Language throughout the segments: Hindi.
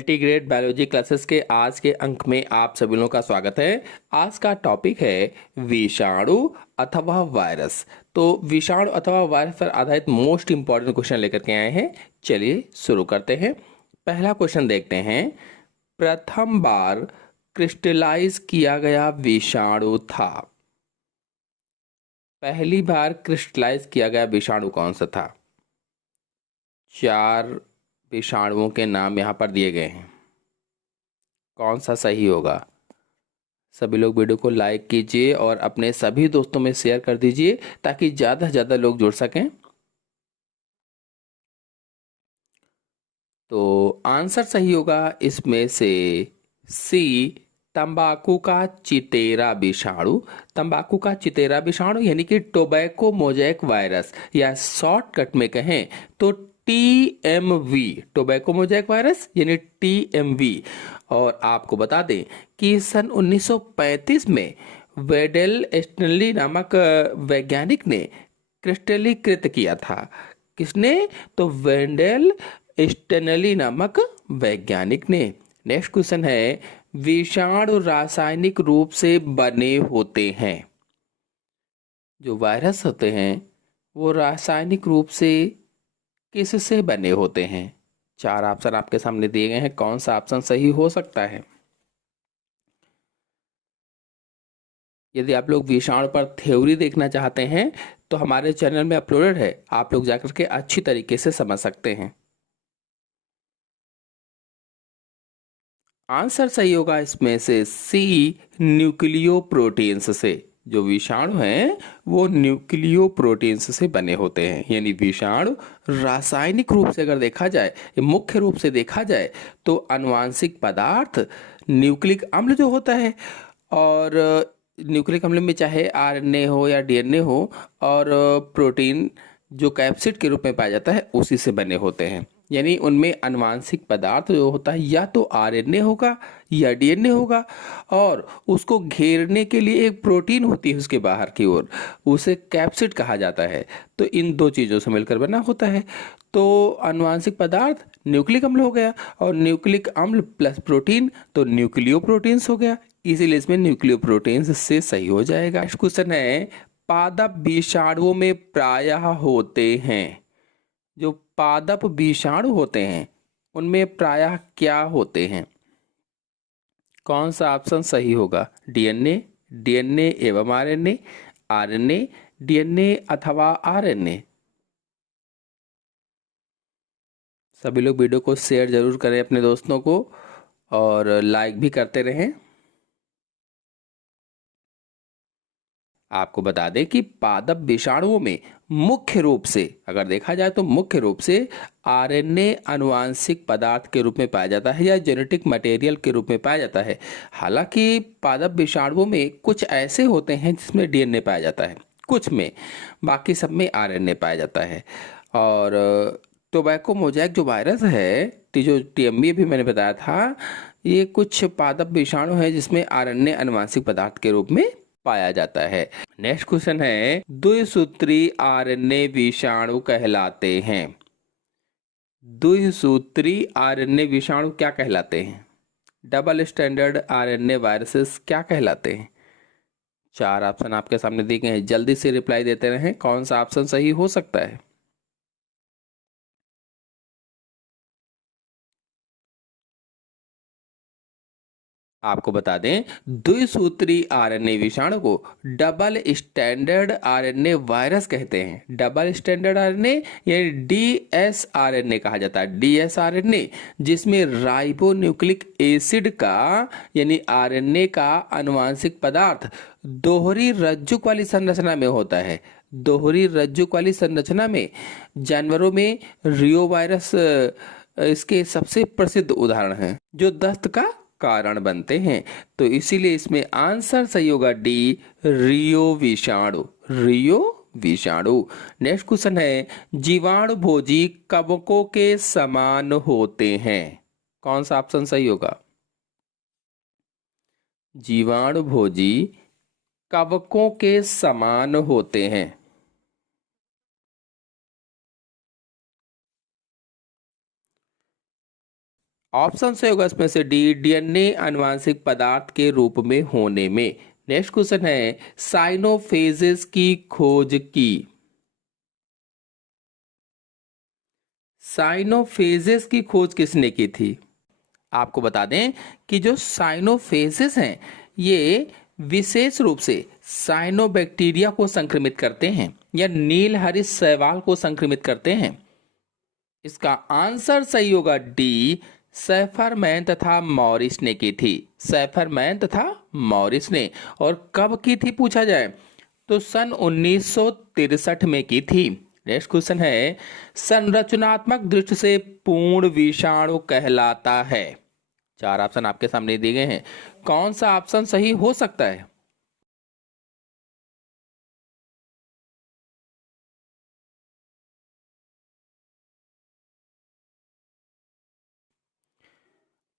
मल्टीग्रेड बायोलॉजी क्लासेस के आज के अंक में आप सभी लोगों का स्वागत है। आज का टॉपिक है विषाणु अथवा वायरस। तो विषाणु अथवा वायरस पर आधारित मोस्ट इंपॉर्टेंट क्वेश्चन लेकर के आए हैं। चलिए शुरू करते हैं। पहला क्वेश्चन देखते हैं। प्रथम बार क्रिस्टलाइज किया गया विषाणु था। पहली बार क्रिस्टलाइज किया गया विषाणु कौन सा था? 4 विषाणुओं के नाम यहाँ पर दिए गए हैं। कौन सा सही होगा? सभी लोग वीडियो को लाइक कीजिए और अपने सभी दोस्तों में शेयर कर दीजिए ताकि ज़्यादा से ज़्यादा लोग जुड़ सकें। तो आंसर सही होगा इसमें से सी, तंबाकू का चितेरा विषाणु। तंबाकू का चितेरा विषाणु यानी कि टोबैको मोजैक वायरस, या शॉर्टकट में कहें तो TMV, टोबैको मोजैक वायरस यानी TMV। और आपको बता दें कि सन 1935 में वेडेल स्टेनली नामक वैज्ञानिक ने क्रिस्टलीकृत किया था। किसने? तो वेंडेल स्टेनली नामक वैज्ञानिक ने। नेक्स्ट क्वेश्चन है, विषाणु रासायनिक रूप से बने होते हैं। जो वायरस होते हैं वो रासायनिक रूप से किससे बने होते हैं? 4 ऑप्शन आपके सामने दिए गए हैं। कौन सा ऑप्शन सही हो सकता है? यदि आप लोग विषाणु पर थ्योरी देखना चाहते हैं तो हमारे चैनल में अपलोडेड है, आप लोग जाकर के अच्छी तरीके से समझ सकते हैं। आंसर सही होगा इसमें से सी, न्यूक्लियो प्रोटीन्स से। जो विषाणु हैं वो न्यूक्लियो प्रोटीन्स से बने होते हैं। यानी विषाणु रासायनिक रूप से अगर देखा जाए, मुख्य रूप से देखा जाए तो आनुवांशिक पदार्थ न्यूक्लिक अम्ल जो होता है, और न्यूक्लिक अम्ल में चाहे RNA हो या DNA हो, और प्रोटीन जो कैप्सिड के रूप में पाया जाता है उसी से बने होते हैं। यानी उनमें आनुवांशिक पदार्थ जो होता है या तो RNA होगा या DNA होगा, और उसको घेरने के लिए एक प्रोटीन होती है उसके बाहर की ओर, उसे कैप्सिड कहा जाता है। तो इन दो चीज़ों से मिलकर बना होता है। तो आनुवांशिक पदार्थ न्यूक्लिक अम्ल हो गया, और न्यूक्लिक अम्ल प्लस प्रोटीन तो न्यूक्लियो प्रोटीन्स हो गया। इसीलिए इसमें न्यूक्लियो प्रोटीन्स से सही हो जाएगा। नेक्स्ट क्वेश्चन है, पादप विषाणुओं में प्रायः होते हैं। जो पादप विषाणु होते हैं उनमें प्रायः क्या होते हैं? कौन सा ऑप्शन सही होगा? DNA एवं RNA, DNA अथवा RNA। सभी लोग वीडियो को शेयर जरूर करें अपने दोस्तों को और लाइक भी करते रहें। आपको बता दें कि पादप विषाणुओं में मुख्य रूप से अगर देखा जाए तो मुख्य रूप से RNA आनुवांशिक पदार्थ के रूप में पाया जाता है या जेनेटिक मटेरियल के रूप में पाया जाता है। हालांकि पादप विषाणुओं में कुछ ऐसे होते हैं जिसमें DNA पाया जाता है, कुछ में, बाकी सब में RNA पाया जाता है। और टोबैको मोजैक जो वायरस है, जो TMV भी मैंने बताया था, ये कुछ पादप विषाणु है जिसमें RNA आनुवांशिक पदार्थ के रूप में पाया जाता है। नेक्स्ट क्वेश्चन है, द्विसूत्री RNA विषाणु कहलाते हैं। द्विसूत्री RNA विषाणु क्या कहलाते हैं? डबल स्टैंडर्ड RNA वायरसेस क्या कहलाते हैं? 4 ऑप्शन आपके सामने दिए गए हैं, जल्दी से रिप्लाई देते रहें। कौन सा ऑप्शन सही हो सकता है? आपको बता दें, द्विसूत्री RNA विषाणु को डबल स्टैंडर्ड RNA वायरस कहते हैं। डबल स्टैंडर्ड RNA यानी DsRNA कहा जाता है। DsRNA जिसमें राइबोन्यूक्लिक एसिड का यानी RNA का आनुवांशिक पदार्थ दोहरी रज्जुक वाली संरचना में होता है। दोहरी रज्जुक वाली संरचना में जानवरों में रियो वायरस इसके सबसे प्रसिद्ध उदाहरण है जो दस्त का कारण बनते हैं। तो इसीलिए इसमें आंसर सही होगा डी, रियो विषाणु। रियो विषाणु। नेक्स्ट क्वेश्चन है, जीवाणु भोजी कवकों के समान होते हैं। कौन सा ऑप्शन सही होगा? जीवाणु भोजी कवकों के समान होते हैं। ऑप्शन से होगा इसमें से डी, डीएनए आनुवांशिक पदार्थ के रूप में होने में। नेक्स्ट क्वेश्चन है, साइनोफेजेस की खोज की। साइनोफेजेस की खोज किसने की थी? आपको बता दें कि जो साइनोफेजेस हैं ये विशेष रूप से साइनोबैक्टीरिया को संक्रमित करते हैं या नीलहरित शैवाल को संक्रमित करते हैं। इसका आंसर सही होगा डी, सैफरमैन तथा मॉरिस ने की थी। सैफरमैन तथा मॉरिस ने। और कब की थी पूछा जाए तो सन 1963 में की थी। नेक्स्ट क्वेश्चन है, संरचनात्मक दृष्टि से पूर्ण विषाणु कहलाता है। चार ऑप्शन आपके सामने दिए गए हैं, कौन सा ऑप्शन सही हो सकता है?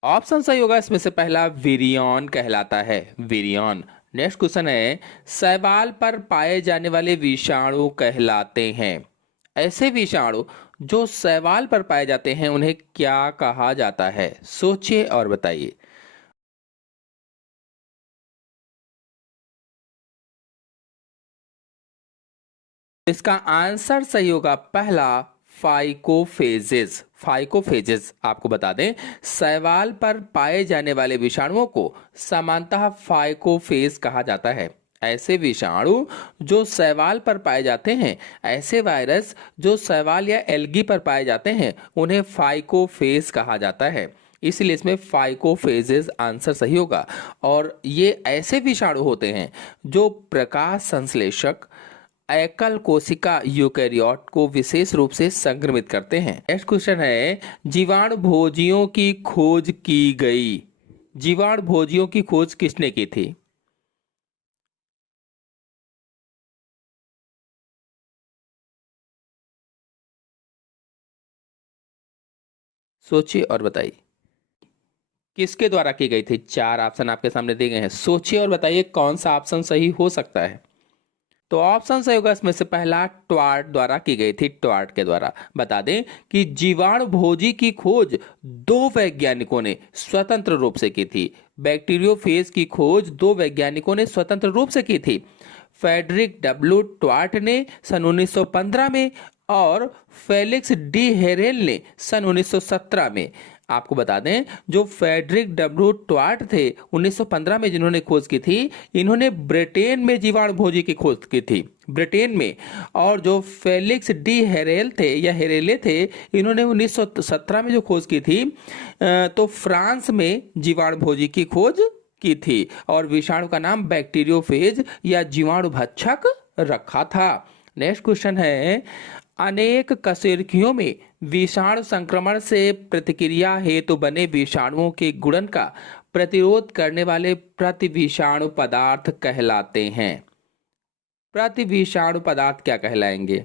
ऑप्शन सही होगा इसमें से पहला, विरियन कहलाता है। विरियन। नेक्स्ट क्वेश्चन है, शैवाल पर पाए जाने वाले विषाणु कहलाते हैं। ऐसे विषाणु जो शैवाल पर पाए जाते हैं उन्हें क्या कहा जाता है? सोचिए और बताइए। इसका आंसर सही होगा पहला, फाइकोफेजेस। फाइकोफेजेस। आपको बता दें, शैवाल पर पाए जाने वाले विषाणुओं को सामान्यतः फाइकोफेज कहा जाता है। ऐसे विषाणु जो शैवाल पर पाए जाते हैं, ऐसे वायरस जो शैवाल या एल्गी पर पाए जाते हैं उन्हें फाइकोफेज कहा जाता है। इसलिए इसमें फाइकोफेजेस आंसर सही होगा। और ये ऐसे विषाणु होते हैं जो प्रकाश संश्लेषक एकल कोशिका यूकेरियोट को विशेष रूप से संक्रमित करते हैं। नेक्स्ट क्वेश्चन है, जीवाणु भोजियों की खोज की गई। जीवाणु भोजियों की खोज किसने की थी? सोचिए और बताइए। किसके द्वारा की गई थी? चार ऑप्शन आपके सामने दिए गए हैं, सोचिए और बताइए कौन सा ऑप्शन सही हो सकता है। तो ऑप्शन सही होगा इसमें से पहला, ट्वार्ट द्वारा की गई थी। ट्वार्ट के द्वारा। बता दें कि जीवाणु भोजी की खोज दो वैज्ञानिकों ने स्वतंत्र रूप से की थी। बैक्टीरियोफेज की खोज दो वैज्ञानिकों ने स्वतंत्र रूप से की थी। फेडरिक डब्ल्यू ट्वार्ट ने सन 1915 में और फेलिक्स डी हेरेल ने सन 1917 में। आपको बता दें, जो फेडरिक डब्ल्यू ट्वार्ट थे 1915 में जिन्होंने खोज की थी, इन्होंने ब्रिटेन में जीवाणु भोजी की खोज की थी, ब्रिटेन में। और जो फेलिक्स डी हेरेल थे या हेरेले थे, इन्होंने 1917 में जो खोज की थी तो फ्रांस में जीवाणु भोजी की खोज की थी और विषाणु का नाम बैक्टीरियोफेज या जीवाणु भक्षक रखा था। नेक्स्ट क्वेश्चन है, अनेक कशेरुकियों में विषाणु संक्रमण से प्रतिक्रिया हेतु बने विषाणुओं के गुणन का प्रतिरोध करने वाले प्रतिविषाणु पदार्थ कहलाते हैं। प्रतिविषाणु पदार्थ क्या कहलाएंगे?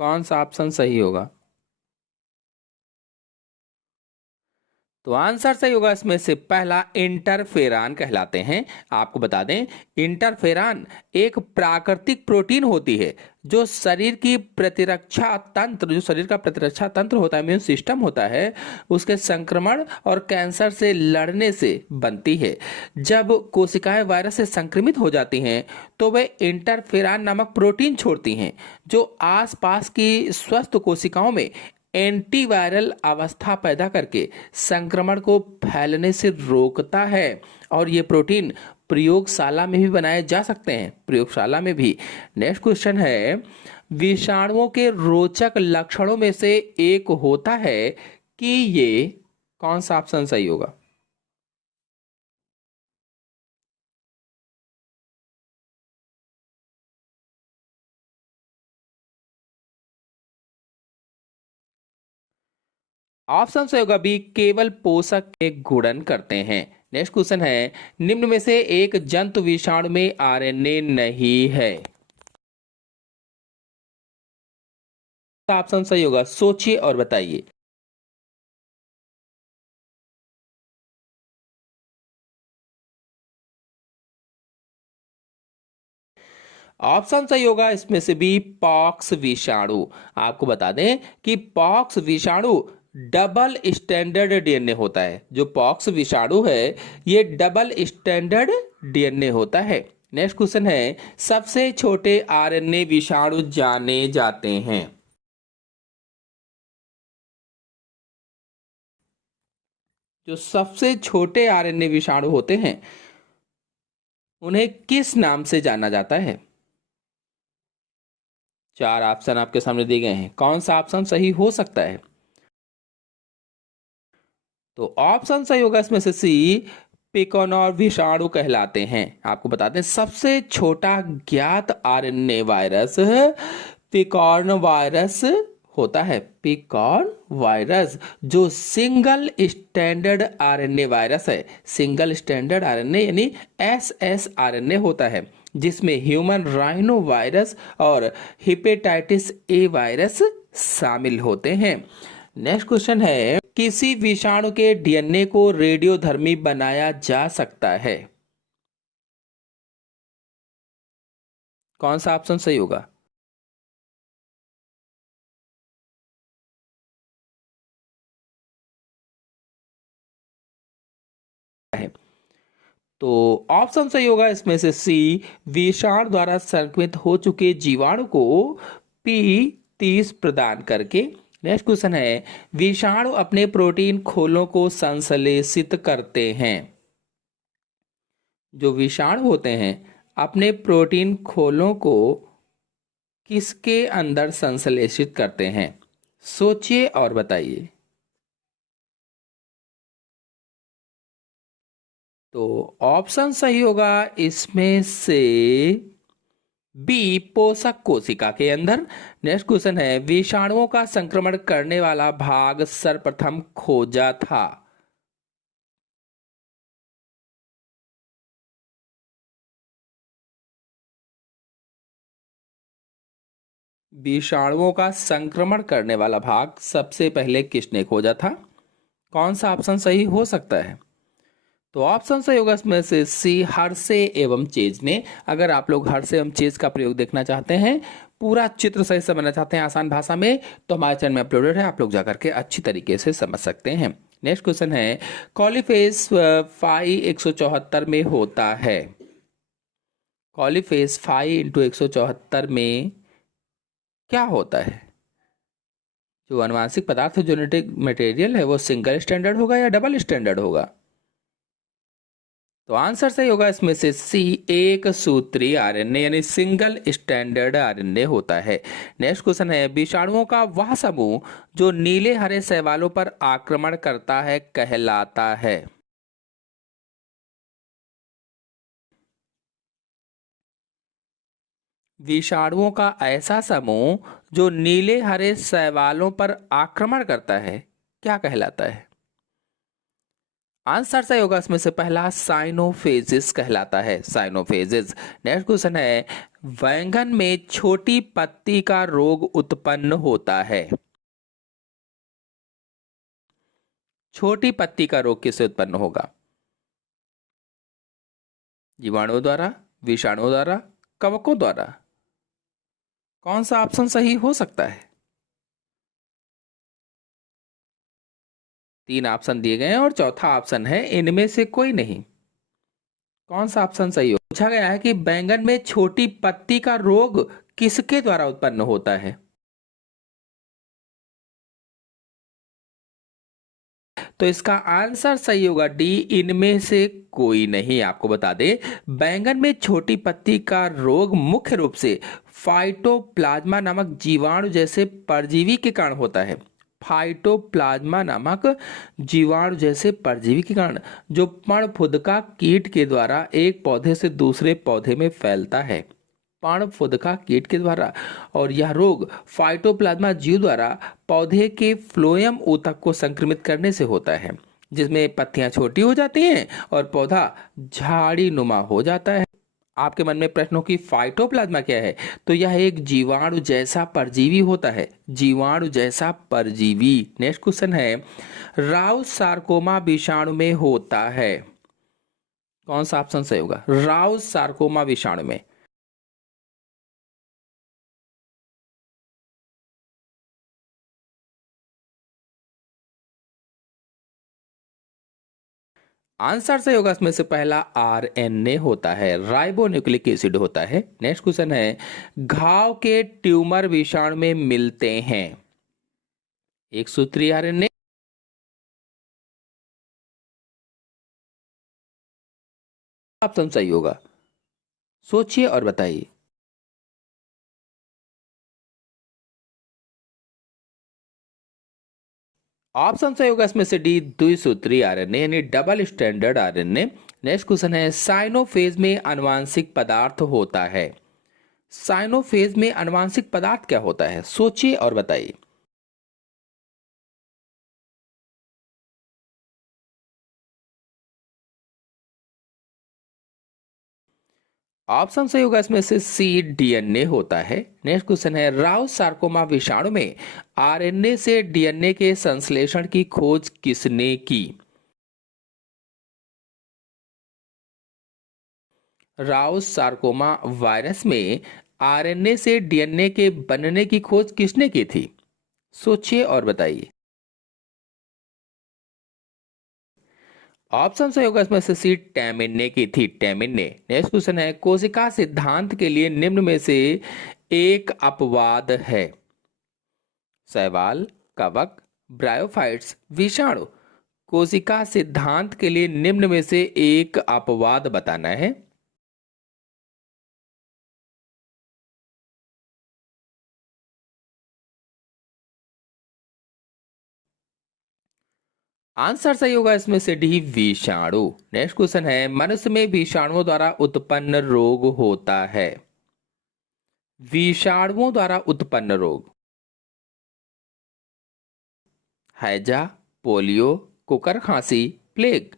कौन सा ऑप्शन सही होगा? तो आंसर सही होगा इसमें से पहला, इंटरफेरान कहलाते हैं। आपको बता दें, इंटरफेरान एक प्राकृतिक प्रोटीन होती है जो शरीर की प्रतिरक्षा तंत्र, जो शरीर का प्रतिरक्षा तंत्र होता है, इम्यून सिस्टम होता है, उसके संक्रमण और कैंसर से लड़ने से बनती है। जब कोशिकाएं वायरस से संक्रमित हो जाती हैं तो वे इंटरफेरान नामक प्रोटीन छोड़ती हैं जो आसपास की स्वस्थ कोशिकाओं में एंटीवायरल अवस्था पैदा करके संक्रमण को फैलने से रोकता है। और ये प्रोटीन प्रयोगशाला में भी बनाए जा सकते हैं, प्रयोगशाला में भी। नेक्स्ट क्वेश्चन है, विषाणुओं के रोचक लक्षणों में से एक होता है कि ये, कौन सा ऑप्शन सही होगा? ऑप्शन सही होगा बी, केवल पोषक के गुणन करते हैं। नेक्स्ट क्वेश्चन है, निम्न में से एक जंतु विषाणु में आरएनए नहीं है। ऑप्शन सही होगा, सोचिए और बताइए। ऑप्शन सही होगा इसमें से बी पॉक्स विषाणु। आपको बता दें कि पॉक्स विषाणु डबल स्टैंडर्ड डीएनए होता है। जो पॉक्स विषाणु है ये डबल स्टैंडर्ड डीएनए होता है। नेक्स्ट क्वेश्चन है, सबसे छोटे आरएनए विषाणु जाने जाते हैं। जो सबसे छोटे आरएनए विषाणु होते हैं उन्हें किस नाम से जाना जाता है? चार ऑप्शन आपके सामने दिए गए हैं, कौन सा ऑप्शन सही हो सकता है? तो ऑप्शन सही होगा इसमें से सी पिकोनॉर विषाणु कहलाते हैं। आपको बताते हैं सबसे छोटा ज्ञात आरएनए वायरस पिकॉर्न वायरस होता है। पिकॉर्न वायरस जो सिंगल स्टैंडर्ड आरएनए वायरस है। सिंगल स्टैंडर्ड आरएनए यानी एसएसआरएनए होता है, जिसमें ह्यूमन राइनो वायरस और हेपेटाइटिस ए वायरस शामिल होते हैं। नेक्स्ट क्वेश्चन है, किसी विषाणु के डीएनए को रेडियोधर्मी बनाया जा सकता है? कौन सा ऑप्शन सही होगा? है तो ऑप्शन सही होगा इसमें से सी विषाणु द्वारा संक्रमित हो चुके जीवाणु को P30 प्रदान करके। नेक्स्ट क्वेश्चन है, विषाणु अपने प्रोटीन खोलों को संश्लेषित करते हैं। जो विषाणु होते हैं अपने प्रोटीन खोलों को किसके अंदर संश्लेषित करते हैं? सोचिए और बताइए। तो ऑप्शन सही होगा इसमें से बी पोषक कोशिका के अंदर। नेक्स्ट क्वेश्चन है, विषाणुओं का संक्रमण करने वाला भाग सर्वप्रथम खोजा था। विषाणुओं का संक्रमण करने वाला भाग सबसे पहले किसने खोजा था? कौन सा ऑप्शन सही हो सकता है? तो ऑप्शन सही होगा इसमें से सी हर्षे एवं चेज ने। अगर आप लोग हर्षे एवं चेज का प्रयोग देखना चाहते हैं, पूरा चित्र सही से समझना चाहते हैं आसान भाषा में, तो हमारे चैनल में अपलोडेड है, आप लोग जाकर के अच्छी तरीके से समझ सकते हैं। नेक्स्ट क्वेश्चन है, कॉलीफेज फाई 174 में होता है। कॉलीफेज फाई इंटू 174 में क्या होता है? जो अनुवांशिक पदार्थ जेनेटिक मटेरियल है वो सिंगल स्टैंडर्ड होगा या डबल स्टैंडर्ड होगा? तो आंसर सही होगा इसमें से सी एक सूत्री आरएनए यानी सिंगल स्टैंडर्ड आरएनए होता है। नेक्स्ट क्वेश्चन है, विषाणुओं का वह समूह जो नीले हरे शैवालों पर आक्रमण करता है कहलाता है। विषाणुओं का ऐसा समूह जो नीले हरे शैवालों पर आक्रमण करता है क्या कहलाता है? आंसर सही होगा इसमें से पहला साइनोफेजिस कहलाता है। साइनोफेजिस। नेक्स्ट क्वेश्चन है, बैंगन में छोटी पत्ती का रोग उत्पन्न होता है। छोटी पत्ती का रोग किससे उत्पन्न होगा? जीवाणुओं द्वारा, विषाणुओं द्वारा, कवकों द्वारा? कौन सा ऑप्शन सही हो सकता है? तीन ऑप्शन दिए गए हैं और चौथा ऑप्शन है इनमें से कोई नहीं। कौन सा ऑप्शन सही हो? पूछा गया है कि बैंगन में छोटी पत्ती का रोग किसके द्वारा उत्पन्न होता है। तो इसका आंसर सही होगा डी, इनमें से कोई नहीं। आपको बता दें, बैंगन में छोटी पत्ती का रोग मुख्य रूप से फाइटोप्लाज्मा नामक जीवाणु जैसे परजीवी के कारण होता है। फाइटोप्लाज्मा नामक जीवाणु जैसे परजीवी के कारण, जो पर्णफुदका कीट के द्वारा एक पौधे से दूसरे पौधे में फैलता है। पर्णफुदका कीट के द्वारा, और यह रोग फाइटोप्लाज्मा जीव द्वारा पौधे के फ्लोएम ऊतक को संक्रमित करने से होता है, जिसमें पत्तियां छोटी हो जाती हैं और पौधा झाड़ी नुमा हो जाता है। आपके मन में प्रश्न हो कि फाइटोप्लाज्मा क्या है? तो यह एक जीवाणु जैसा परजीवी होता है। जीवाणु जैसा परजीवी। नेक्स्ट क्वेश्चन है, राउस सार्कोमा विषाणु में होता है। कौन सा ऑप्शन सही होगा? राउस सार्कोमा विषाणु में आंसर सही होगा इसमें से पहला आरएनए होता है, राइबो न्यूक्लिक एसिड होता है। नेक्स्ट क्वेश्चन है, घाव के ट्यूमर विषाणु में मिलते हैं एक सूत्री आरएनए। ऑप्शन सही होगा, सोचिए और बताइए। ऑप्शन सही होगा इसमें से डी, द्विसूत्री आरएनए यानी double standard RNA. Next question है, साइनोफेज में आनुवांशिक पदार्थ होता है। साइनोफेज में आनुवांशिक पदार्थ क्या होता है, सोचिए और बताइए। ऑप्शन सही होगा इसमें से सी, डीएनए होता है। नेक्स्ट क्वेश्चन है, राउस सार्कोमा विषाणु में आरएनए से डीएनए के संश्लेषण की खोज किसने की। राउस सार्कोमा वायरस में आरएनए से डीएनए के बनने की खोज किसने की थी, सोचिए और बताइए। ऑप्शन सही होगा इसमें से सी, टैमिन ने की थी, टैमिन ने। नेक्स्ट क्वेश्चन है, कोशिका सिद्धांत के लिए निम्न में से एक अपवाद है। शैवाल, कवक, ब्रायोफाइट्स, विषाणु। कोशिका सिद्धांत के लिए निम्न में से एक अपवाद बताना है। आंसर सही होगा इसमें से डी, विषाणु। नेक्स्ट क्वेश्चन है, मनुष्य में विषाणुओं द्वारा उत्पन्न रोग होता है। विषाणुओं द्वारा उत्पन्न रोग, हैजा, पोलियो, कुकर खांसी, प्लेग।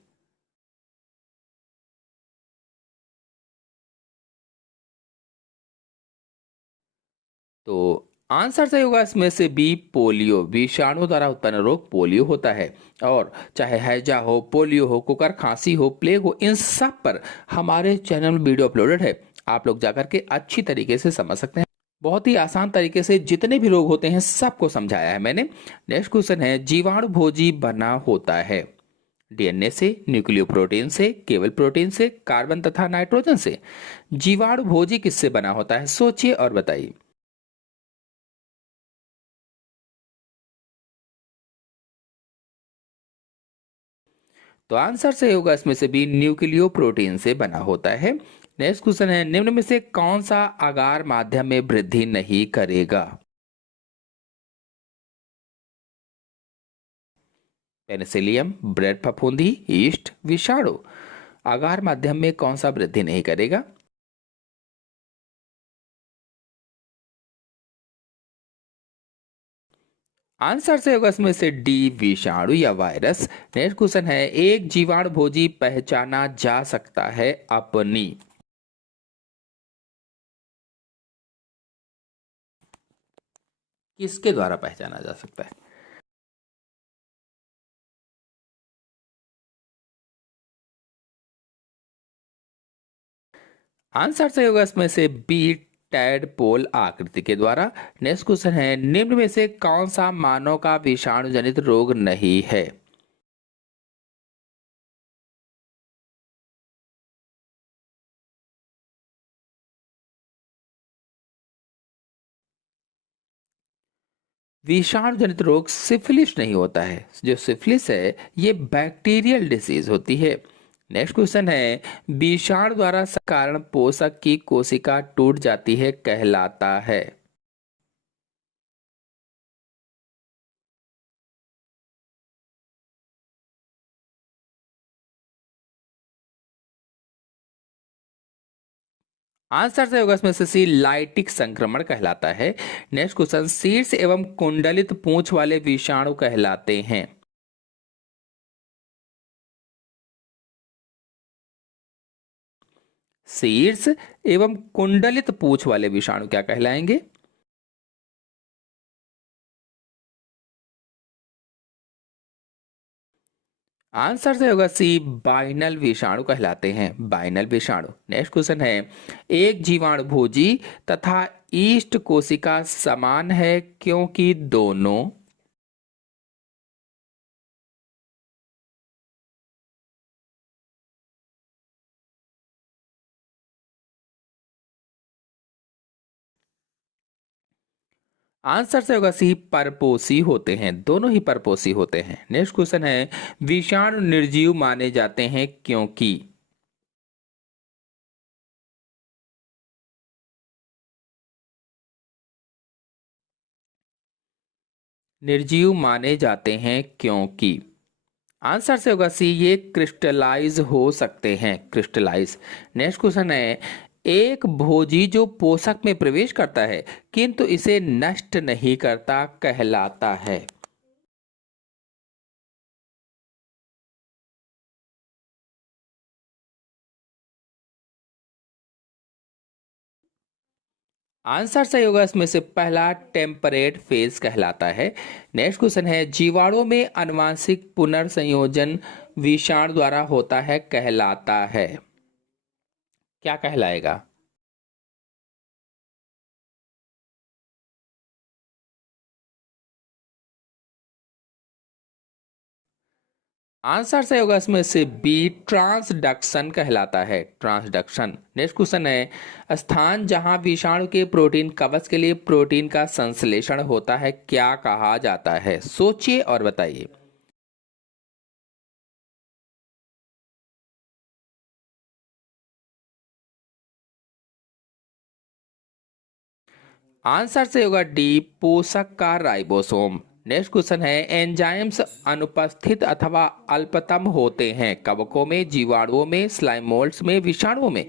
तो आंसर सही होगा इसमें से बी, पोलियो। विषाणु द्वारा उत्पन्न रोग पोलियो होता है। और चाहे हैजा हो, पोलियो हो, कुकर खांसी हो, प्लेग हो, इन सब पर हमारे चैनल में वीडियो अपलोडेड है। आप लोग जाकर के अच्छी तरीके से समझ सकते हैं। बहुत ही आसान तरीके से जितने भी रोग होते हैं सबको समझाया है मैंने। नेक्स्ट क्वेश्चन है, जीवाणु भोजी बना होता है। डीएनए से, न्यूक्लियोप्रोटीन से, केवल प्रोटीन से, कार्बन तथा नाइट्रोजन से। जीवाणु भोजी किससे बना होता है, सोचिए और बताइए। तो आंसर सही होगा इसमें से भी, न्यूक्लियो प्रोटीन से बना होता है। नेक्स्ट क्वेश्चन है, निम्न में से कौन सा अगार माध्यम में वृद्धि नहीं करेगा। पेनिसिलियम, ब्रेड फफूंदी, ईस्ट, विषाणु। अगार माध्यम में कौन सा वृद्धि नहीं करेगा। आंसर से होगा इसमें से डी, विषाणु या वायरस। नेक्स्ट क्वेश्चन है, एक जीवाणु भोजी पहचाना जा सकता है अपनी। किसके द्वारा पहचाना जा सकता है। आंसर सही होगा इसमें से बी, टैडपोल आकृति के द्वारा। नेक्स्ट क्वेश्चन है, निम्न में से कौन सा मानव का विषाणु जनित रोग नहीं है। विषाणु जनित रोग सिफिलिस नहीं होता है। जो सिफिलिस है ये बैक्टीरियल डिसीज होती है। नेक्स्ट क्वेश्चन है, विषाणु द्वारा कारण पोषक की कोशिका टूट जाती है कहलाता है। आंसर से होगा इसमें से सी, लाइटिक संक्रमण कहलाता है। नेक्स्ट क्वेश्चन, शीर्ष एवं कुंडलित पूंछ वाले विषाणु कहलाते हैं। शीर्ष एवं कुंडलित पूंछ वाले विषाणु क्या कहलाएंगे। आंसर से होगा सी, बाइनल विषाणु कहलाते हैं, बाइनल विषाणु। नेक्स्ट क्वेश्चन है, एक जीवाणु भोजी तथा ईस्ट कोशिका समान है क्योंकि दोनों। आंसर से होगा सी, परपोषी होते हैं, दोनों ही परपोषी होते हैं। नेक्स्ट क्वेश्चन है, विषाणु निर्जीव माने जाते हैं क्योंकि। निर्जीव माने जाते हैं क्योंकि आंसर से होगा सी, ये क्रिस्टलाइज हो सकते हैं, क्रिस्टलाइज। नेक्स्ट क्वेश्चन है, एक भोजी जो पोषक में प्रवेश करता है किंतु इसे नष्ट नहीं करता कहलाता है। आंसर सही होगा इसमें से पहला, टेम्परेट फेज कहलाता है। नेक्स्ट क्वेश्चन है, जीवाणु में आनुवांशिक पुनर्संयोजन विषाणु द्वारा होता है कहलाता है, क्या कहलाएगा। आंसर सही होगा इसमें से बी, ट्रांसडक्शन कहलाता है, ट्रांसडक्शन। नेक्स्ट क्वेश्चन है, स्थान जहां विषाणु के प्रोटीन कवच के लिए प्रोटीन का संश्लेषण होता है क्या कहा जाता है, सोचिए और बताइए। आंसर से होगा डी, पोषक का राइबोसोम। नेक्स्ट क्वेश्चन है, एंजाइम्स अनुपस्थित अथवा अल्पतम होते हैं कवकों में, जीवाणुओं में, स्लाइम मोल्ड्स में, विषाणुओं में।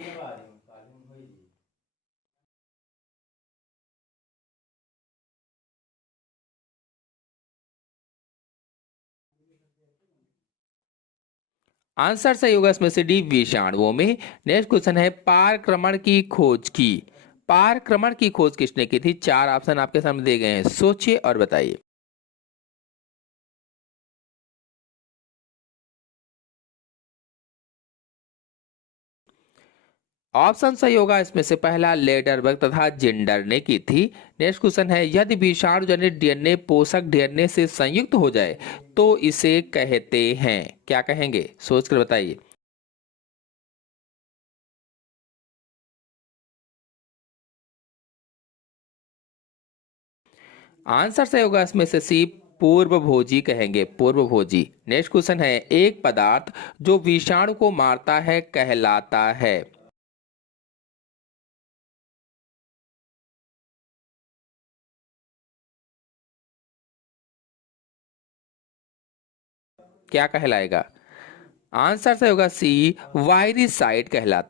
आंसर सही होगा इसमें से डी, विषाणुओं में। नेक्स्ट क्वेश्चन है, पारक्रमण की खोज की। पारक्रमण की खोज किसने की थी, चार ऑप्शन आपके सामने दिए गए हैं, सोचिए और बताइए। ऑप्शन सही होगा इसमें से पहला, लेडरबर्ग तथा जिंडर ने की थी। नेक्स्ट क्वेश्चन है, यदि विषाणु जनित डीएनए पोषक डीएनए से संयुक्त हो जाए तो इसे कहते हैं, क्या कहेंगे, सोचकर बताइए। आंसर सही होगा इसमें से सी, पूर्व भोजी कहेंगे, पूर्व भोजी। नेक्स्ट क्वेश्चन है, एक पदार्थ जो विषाणु को मारता है कहलाता है, क्या कहलाएगा। आंसर सही होगा सी, वायरिसाइड कहलाता